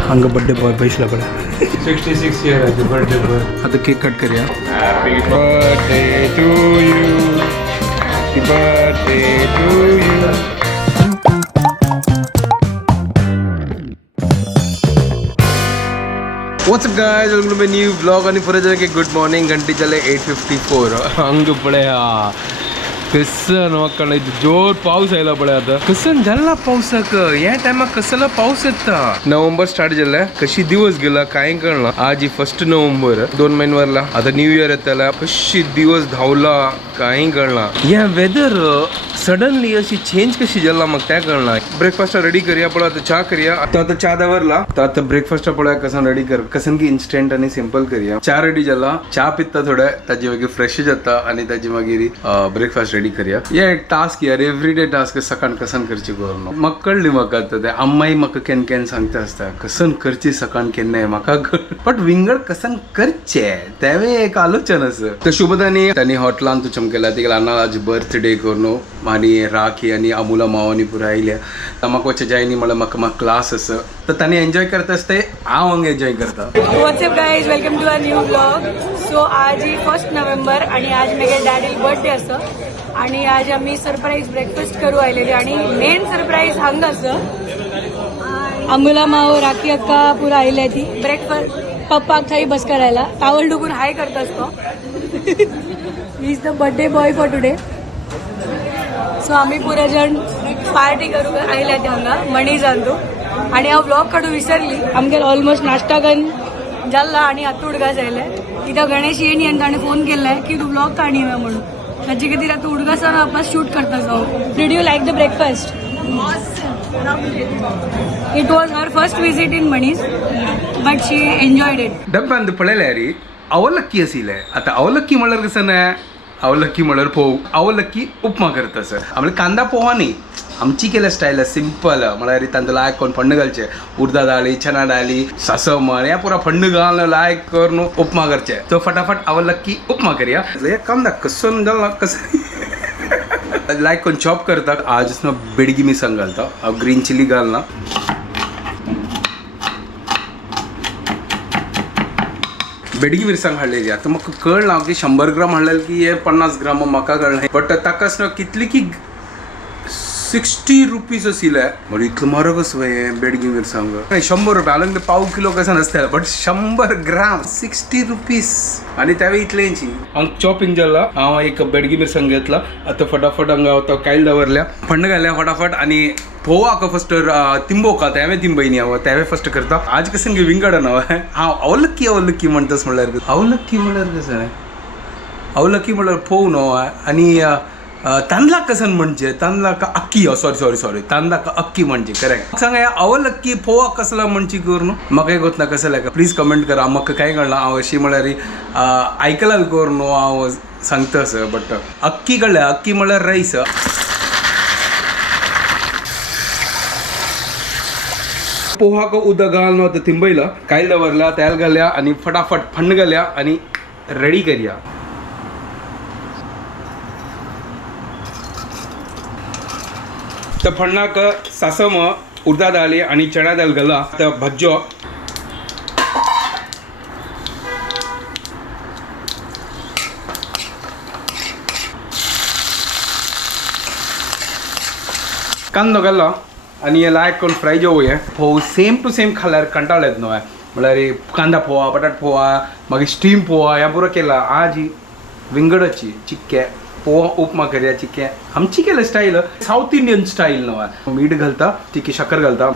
हंग birthday boy बैसला पड़ा 66 year है बर्थडे बॉय आता केक कट करूया happy birthday to you happy birthday to you what's up guys welcome to my new vlog आणि पुरे जण के गुड मॉर्निंग घंटी चले 8:54 हंग पडे हा कसन मಕ್ಕಳ ಇದು ಜೋರ್ पाऊस आयला पडे आता कसन झाला पावसाक या टायमाक कसला पाऊस येता नोव्हेंबर स्टार्ट झाला कशी दिवस गेला काय कळना आज ही 1 नोव्हेंबर 2 महिन्यावरला आता न्यू इयर येताला कशी दिवस धावला काय कळना या वेदर सडनली अशी चेंज कशी झाला मग त्या कळना ब्रेकफास्ट रेडी करूया पण आता चहा करूया आता चहा दवरला तर आता ब्रेकफास्ट पळया कसन रेडी कर कसन की इन्स्टंट आणि सिंपल करूया चहा रेडी झाला चहा पिता थोडा ताजी मागीर फ्रेश जाता आणि ताजी मागीर ब्रेकफास्ट रेडी करूया ये एक टास्क यार एवरीडे टास्क सकाळ कसन करची करून मग कळली म्हाका ते अम्माई म्हाका केन केन सांगता असता कसन करची सकाळ केन्ना म्हाका बट विंगड कसन करचे त्यावे एक आलोचन आसा तर शुभदानी त्यांनी हॉटलान तू चमकेला तिला आज बर्थडे करून आणि राखी आणि अमुला मावानी पुरा आयल्या तर म्हाका वच्चे जायनी म्हणल्यार म्हाका क्लास आसा तर तांणी एन्जॉय करता आसता हांव हांगा एन्जॉय करता what's up guys welcome to a new blog so आज ही 1 नोव्हेंबर आणि आज मेगे डॅडी बर्थडे आसा आणि आज आम्ही सरप्राईज ब्रेकफास्ट करू आयलेली आणि मेन सरप्राईज हांगा आसा अमुला माव राखी अक्का पुरा आयल्या ती ब्रेकफास्ट पप्पाक थंय बस करायला टावल डुकून हाय करता असतो he is the birthday boy for today so आम्ही पुरे जण पार्टी करू आयल्या ती हांगा मणी जांदू आणि हा ब्लॉग काढू विसरली आमगे ऑलमोस्ट नाश्ता करून जाल्ला आणि आतूड उडगा जायला कित्याक गणेश येणी आणि ताणें फोन केलाय की तू ब्लॉग काढणी म्हणून ताजे खातीर आतां उडगासर वापस शूट करता जाऊ did you like the breakfast it was her first visit in Mani's but she enjoyed it डब्यांत पळयलें रे अवलक्की आशिल्लें आतां अवलक्की म्हणल्यार कसं ना अवलक्की म्हणल्यार पोव अवलक्की उपमा करता सर आमचे कांदा पोहा न्ही आमची केल्या स्टाईल सिंपल म्हळ्यार तांदूळ लायक करून फंड घालचे उर्दा डाळी चना डाळी सासव म्हण या पुरा फंड घालून लायक करून उपमा करचे तो फटाफट अवलक्की उपमा करूया कांदा कसं जाला कसं लायक करून चॉप करता आज बेडगी मिरसांग घालता ग्रीन चिली घालना बेडगी मिरसांग हाडलेली आता म्हाका कळना की 100 ग्राम हाडलेली की हे 50 ग्राम म्हाका कळना बट ताकाच कितली की 60 रुपीज आशिल्ले म्हणजे इतलो म्हारग असो हे बेडगी मिरसांग 100 रुपया हांवें पाव किलो कसं नसता बट 100 ग्राम 60 रुपीज आणि त्यावेळी इतलेंची हांव चॉपिंग जाला हांव एक बेडगी मिरसांग घेतला आता फटाफट हांगा तो कायल दवरल्या फंड घाल्या फटाफट आणि पोहा का फर्स्ट तिंबोका त्यावे तिंबईनी हवं त्यावे फर्स्ट करता आज कसं गे विंगड ना हांव अवलक्की म्हणटास म्हणल्यार अवलक्की म्हणल्यार कसं नाही अवलक्की म्हणल्यार पोव न्हू आणि तांदळा कसन म्हणजे तांदळा का अक्की सॉरी तांदळा का अक्की म्हणजे करेक्ट सांगा अवलक्की पोहा कसला म्हणची करून म्हाका गोत ना कसं लायक प्लीज कमेंट करा म्हाका काय कळना हांव अशी म्हळ्यार आयकलां करून हांव सांगता असं बट अक्की कळ्ळें अक्की म्हळ्यार रायस पोहा को उदक घालून आता तिंबयला कायल दवरला तेल घाल्या आणि फटाफट फंड घाल्या आणि रेडी करूया तर फंडाक सासम उर्दा डाळी आणि चणा डाळ घाला तर भज्जो कांदो घाला आणि हे लायक करून फ्राय जेवू हे पोव सेम टू सेम खाल्यार कंटाळ येत न्हू म्हळ्यार कांदा पोहा बटाट पोहा मागीर स्टीम पोहा ह्या पुरो केला आज ही विंगडाची चिक्के पोहा उपमा करूया चिक्के आमची केलं स्टाईल साऊथ इंडियन स्टाईल न्हू मीठ घालता चिक्की साखर घालता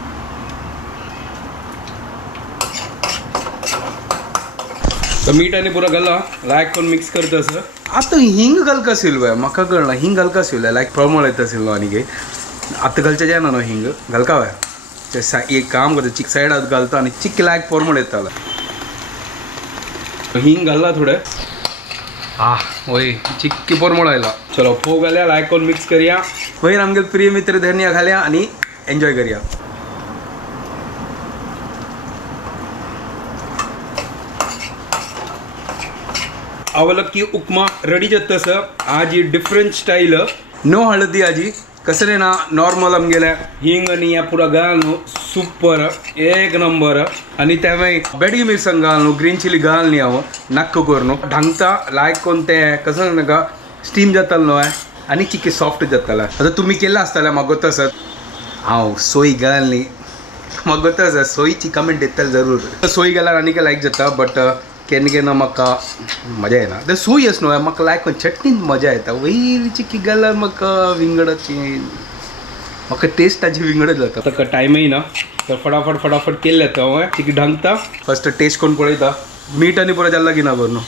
तर मीठ आणि पुरो घाला लायक करून मिक्स करता असं आता हिंग घालका आशिल्लो म्हाका कळना हिंग घालका आशिल्लो लायक प्रमोळ येता आशिल्लो आनी काही आता घालचे जायना न्हू हिंग घालका वय ते एक काम करता चिक सायडात घालता आणि चिक्की लायक फॉर्मल येताला हिंग घालला थोडे वय चिक्की फॉर्मल आयला चलो फोव घाल्या लायक करून मिक्स करूया वयर आमगे प्रिय मित्र धनिया घाल्या आणि एन्जॉय करूया अवलक्की उपमा रेडी जाता सर आज ही डिफरंट स्टाईल नो हळदी आजी कसं रे ना नॉर्मल आमगेल्या हिंग आणि या पुरा घाल न्हू सुपर एक नंबर आणि त्यामुळे बेडगी मिरसांग घाल न्हू ग्रीन चिली घाल न्ही हांव नक्क कर न्हू ढांगता लायक कोणते कसं नाका स्टीम जाताल न्हू आणि चिकी सॉफ्ट जाताला आता तुम्ही केला असताला म्हाका तसंच हांव सोय घाल न्ही म्हाका तसं सोयीची कमेंट दितल जरूर सोय घाल्यार आनीक लायक जाता बट केन्ना केन्ना म्हाका मजा येना ते सोय आस न्हू म्हाका लायक चटणीन मजा येता वयली चिकी घाल्यार म्हाका विंगडाची म्हाका टेस्ट ताजी विंगडच जाता ताका टायमय ना तर फटाफट केल्ले येता हांव चिकी ढांगता फस्ट टेस्ट करून पळयता मीठ आनी पुरो जाल्ला की ना करून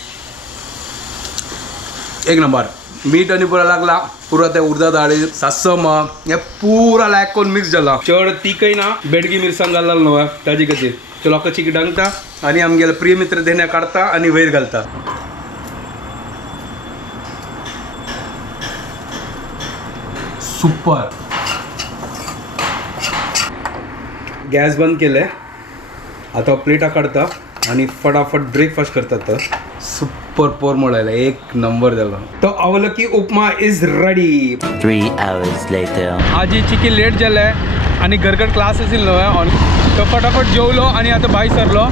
एक नंबर मीठ आनी पुरो लागला पुरो ते उर्दा दाळी सासम हे पुरा लायक करून मिक्स जाला चड तिकय ना बेडगी मिरसांग घालला न्हू ताजे खातीर चलो हाका चिकी ढांगता आनी आमगेलो प्रिय मित्र देण्या काडता आनी वयर घालता सुपर गॅस बंद केले आता प्लेटा काढता आणि फटाफट ब्रेकफास्ट करतात सुपर पोर म्हणायला एक नंबर झाला तो अवलकी उपमा इज रेडी 3 hours later. आजी चिकी लेट झालाय आणि घरकड क्लास असेल न्हू तो फटाफट जेवलो आणि आता भायर सरलो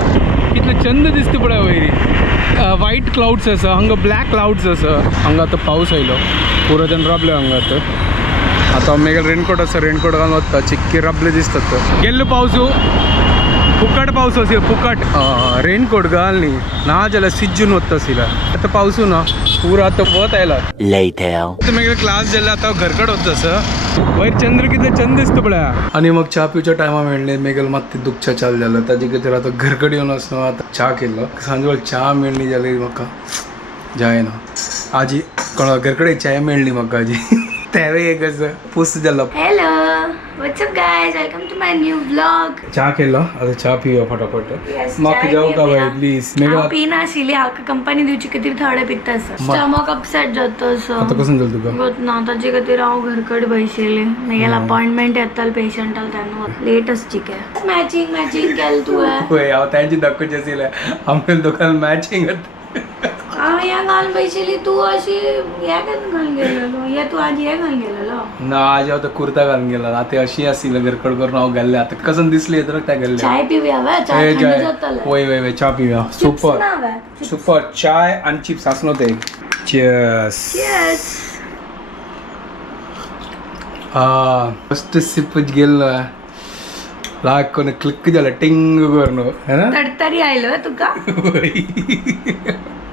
कितले चंद दिसता पळय वयरी व्हाईट क्लाउड्स आसा हांगा ब्लॅक क्लाउड्स आसा हांगा आतां पावस आयलो पुरो जण रबले हांगा आता मेगेल रेनकोट आसा रेनकोट घालून वता चिक्की रबले दिसतात गेल्लो पावसू फुकट पावस असेल फुकट रेनकोट घाल न्ही ना जाल्यार सिज्जून वता आशिल्ला आतां पावसू ना पुरो आतां वत आयला Later. मेगेल क्लास जाल्यार आतां घरकड वता आसा वयर चंद्र कितले चंद दिसता पळय आणि मग च्या पिवच्या टायमा मेळ्ळें मेगेल मात ते दुखच्या चाल जालो ताजे खातीर आतां घरकड येवन वचना आतां च्या केल्लो सांजवेळ च्या मेळ्ळी जाल्यार म्हाका जायना आजी कोणा घरकडे च्या मेळ्ळी म्हाका आजी त्यावेळी एक असं पुस्त जालो hello what's up guys welcome to my new vlog च्या केलो आता च्या पिवया फटाफट Yes, म्हाका चाय जाऊ का पिवया. बाय प्लीज हांव मेगा पिना आशिल्ली हाका कंपनी दिवची खातीर थोडे पिता स्टमक अपसेट जाता आता कसं जाल तुका गत ना ताजे खातीर हांव घरकड बसयलें मागीर अपॉइंटमेंट येताल पेशंटाल तेन्ना लेट आसची काय मॅचिंग केलें तुवें होय हांव तांची दाखोवची आशिल्लें आमच्या दुकान मॅचिंग हांव हें घालून बसयली तूं अशी हें घालून गेलेलो हे तूं आजी हें घालून गेलेलो ना आज हांव तो कुर्ता घालून गेला आता अशी आशिल्लें घरकड करून हांव घाल्लें आता कसं दिसली तर त्या घाल्लें चाय पिवया वे चाय थंड जाताले वय वय वय च्या पिवया सुपर सुपर चाय आणि चिप्स आसनो ते चीयर्स यस फस्ट सिप गेल्लो लायक कोण क्लिक झालं टिंग करून है ना तडतरी आयलो तुका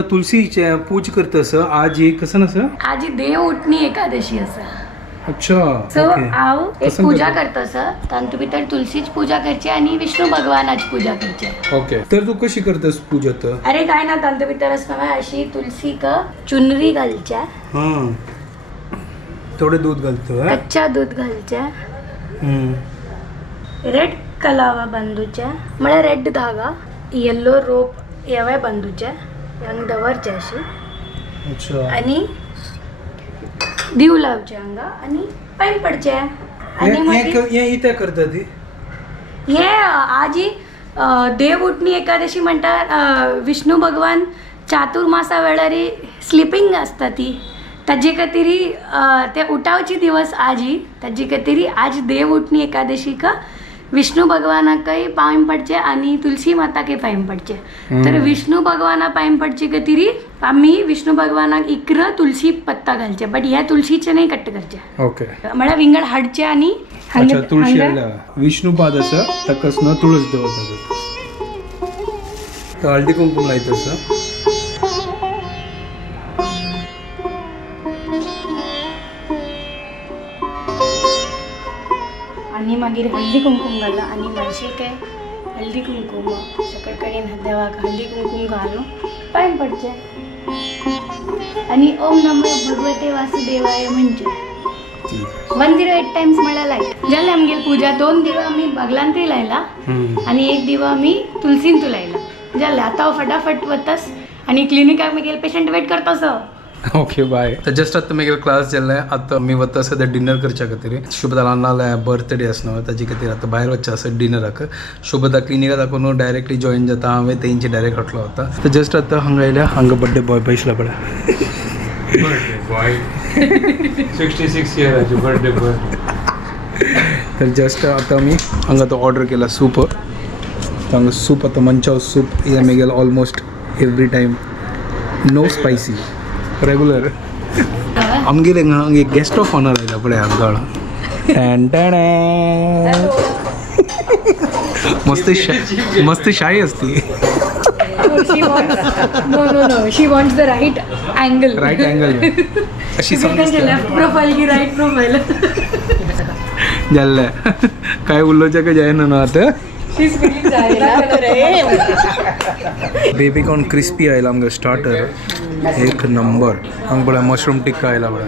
तुलसीचे पूज करतस आज एक कसं नसं आजी देव उठणी एकादशी आसा अच्छा सो ओके हांव एक कसं पूजा करता? करता तांतू भितर तुलसीची पूजा करची आणि विष्णू भगवानाची पूजा करची ओके तर तू कशी करतस पूजा तर अरे काय ना तांतू भितर असता अशी तुलसीक चुनरी घालच्या हां थोडे दूध घालतो कच्चा दूध घालच्या रेड कलावा बांधूच्या म्हळ्यार रेड धागा येल्लो रोप हेवय बांधूचे हांगा दवरचे अशी अच्छा आणि दिव लावचे हांगा आणि पांय पडचे आणि मागीर हे इथे करता ती हे आजी देव उठणी एकादशी म्हणटा विष्णू भगवान चातुर्मासा वेळारी स्लिपींग आसता ती ताजे खातीर ते उठावची दिवस आजी ताजे खातीर आज देव उठणी एकादशीक विष्णू भगवानाकय पांय पडचे आणि तुलसी माताकय पांय पडचे तर विष्णू भगवाना पांय पडचे खातीर आमी विष्णू भगवानाक इकर तुलसी पत्ता घालचे बट ह्या तुलसीचे नाही कट्ट करचे ओके म्हळ्यार विंगड हाडचे आणि अच्छा तुळशी विष्णुपाद असं तकस न तुळस देवता तर हळदी कुंकुम लायत असं आणि मागीर हळदी कुंकुम घालला आणि मानशी काय हळदी कुंकुम सकळ कडेन देवाक हळदी कुंकुम घालून पांय पडचे आणि ओम नमो भगवते वासुदेवाय म्हणजे 108 टाइम्स म्हळ्यार लायट जाल्यार आमगेली पूजा 2 दिवा आमी भगलांतय लायला आणि 1 दिवा आमी तुलसींतू लायला जाल्यार आतां फटाफट वतास आणि क्लिनिकाक मागीर पेशंट वेट करतास ओके बाय तर जस्ट आता मेगेल क्लास जाल्ले आता मी वता सध्या डिनर करच्या खातीर शुभदा नानाले बर्थडे आसनो ताजे खातीर आता भायर वच्चे आसा डिनराक शुभदा क्लिनिका दाखोवन डायरेक्टली जॉईन जाता हांवें तेंची डायरेक्ट हटलो वता तर जस्ट आता हांगा येयल्या हांगा बर्थडे बॉय बैसला पळय Birthday boy. 66 years, birthday boy. तर जस्ट आता मी हांगा तो ऑर्डर केला सूप हांगा सूप आता मंचाव सूप हे मेगेल almost every time no spicy regular आमगेले हांगा एक गेस्ट ऑफ ऑनर आयला पळय हांगा मस्त शाही असती she wants the right angle right angle अशी लेफ्ट प्रोफाईल की राईट प्रोफाईल जाल्ले काय उल्लोच्या का जायना ना आता बेबी कॉर्न क्रिस्पी आयला आमगे स्टार्टर एक नंबर हांगा पळय मशरूम टिक्का आयला पळय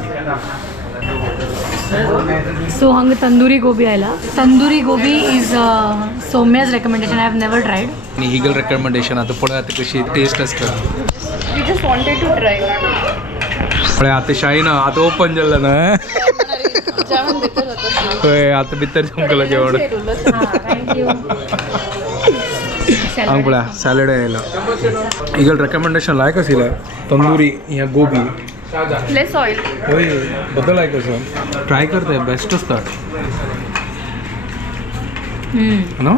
सो हांगा तंदुरी गोबी आयला tandoori gobi is Saumya's recommendation I have never tried आणि हीगल रेकमेंडेशन आता पळय आता कशी टेस्ट असता we just wanted to try पळय आता शाही ना आता ओपन जाल्ला ना होय आता भितर जमकला जेवण हांगा पळय सॅलड आयला हीगल रेकमेंडेशन लायक आशिल्लें तंदुरी या गोबी लेस ऑयल होय बदल आहे कसं ट्राय करते बेस्ट असतात ना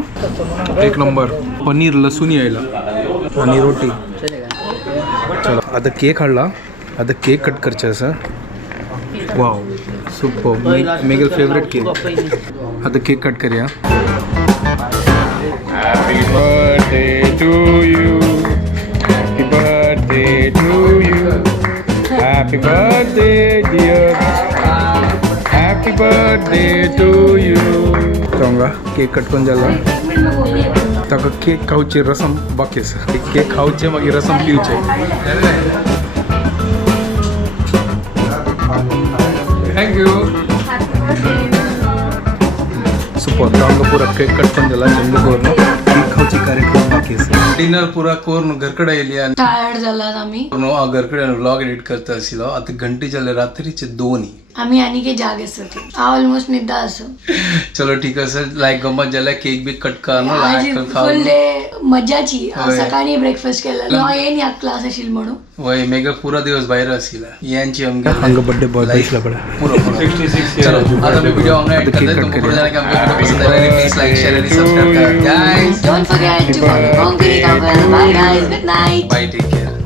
एक नंबर पनीर लसूण यायला आणि रोटी चलो आता केक हाडला आता केक कट करचे असं वाव सुपर मेगल फेवरेट केक आता केक कट करूया Happy birthday to you. Happy birthday to you. Happy birthday, dear. Happy birthday to you. चांगला केक कटकून जाला ताका केक खावचे रसम बाकी आसा केक खावचे मागीर रसम पिवचे थँक्यू सुपर तांगा पुरा केक कटकून जाला जल्दी करून केक खावची कार्यक्रम बाकी आसा डिनर पुरा करून घरकडे येयली आणि टायर्ड जालात आम्ही घरकडे व्लॉग एडिट करता आशिल्लो आता घंटे जाले रात्रीचे 2 आम्ही आनी जाग आसत हांव ऑलमोस्ट न्हिदा आसो चलो ठीक आहे लायक गमत जाल्यार केक बी कट कर न्हू आज लायक फुल डे मज्जाची होय. सकाळी ब्रेकफास्ट केला हांव येन ह्या क्लास आशिल्लो म्हणून वय मेगा पूरा दिवस भायर आशिल्ला यांची आमगे बर्थडे बॉय दिसला पडा पुरो 66 चलो years. आता मी व्हिडिओ ऑनलाइन एडिट करते तुमको पुढे जाने का वीडियो पसंद आया प्लीज लाइक शेयर आणि सब्सक्राइब करा guys don't forget to conquer bye guys good night bye take care